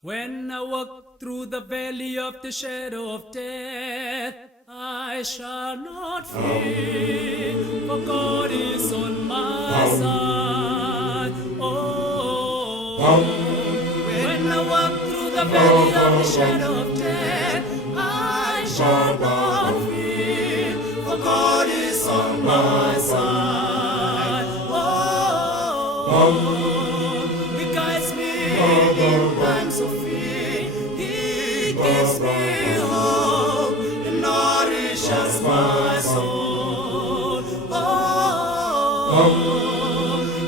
When I walk through the valley of the shadow of death, I shall not fear, for God is on my side. Oh, when I walk through the valley of the shadow of death, I shall not fear, for God is on my side. Oh, He guides me in times of fear. He gives me hope and nourishes my soul. Oh,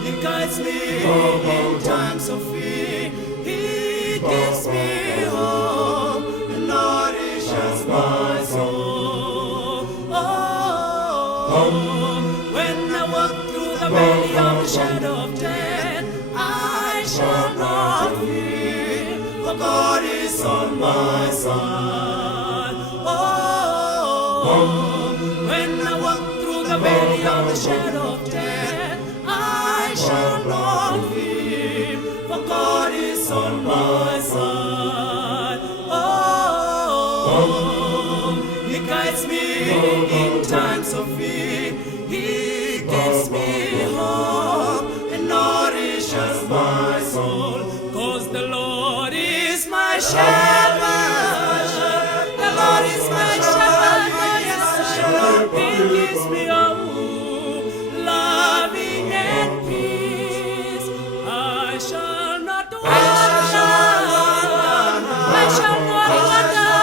He guides me in times of fear. He gives me hope and nourishes my soul. Oh, when I walk through the valley of the shadow of death, I shall not fear, for God is on my side. Oh, when I walk through the valley of the shadow of death, I shall not fear, for God is on my side. Oh, He guides me in times of fear. He gives me hope and nourishes my soul. 'Cause the Lord is my shepherd. The Lord is my shepherd. Yes, He gives me hope, loving and peace. I shall not wander. I shall not wander.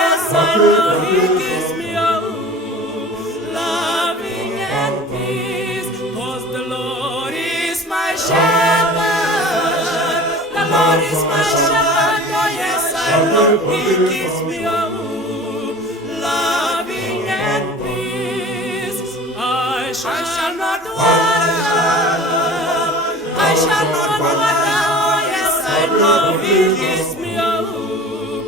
Yes, I know He gives me hope, loving and peace. 'Cause the Lord is my shepherd. The Lord is my shepherd. Oh, yes, I know He gives me hope, loving and peace. I shall not wander. I shall not wander. Oh, yes, I know He gives me hope,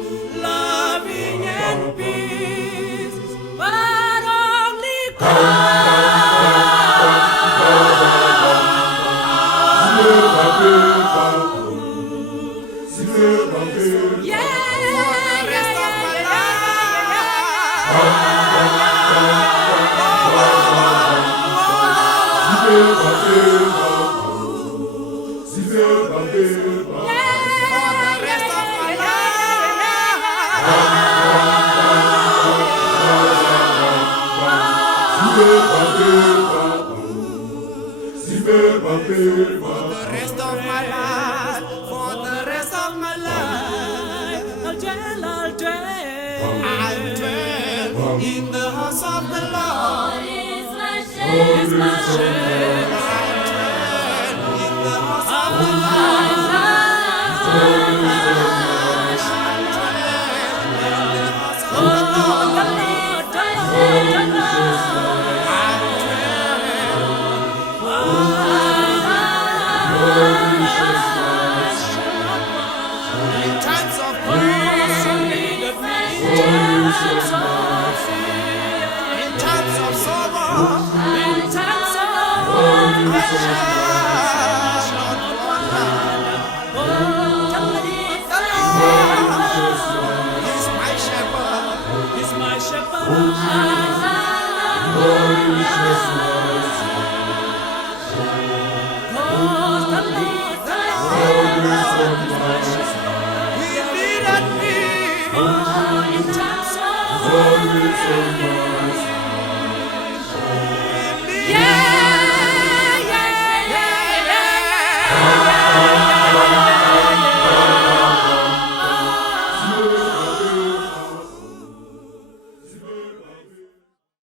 loving and peace. But only for the rest of my life, I'll dwell in the house of the Lord. Is my shepherd. In the house of the Lord. In times of peace, in times of sorrow, in times of I shall not wander. The Lord is my shepherd. Is my shepherd. He leadeth me in times of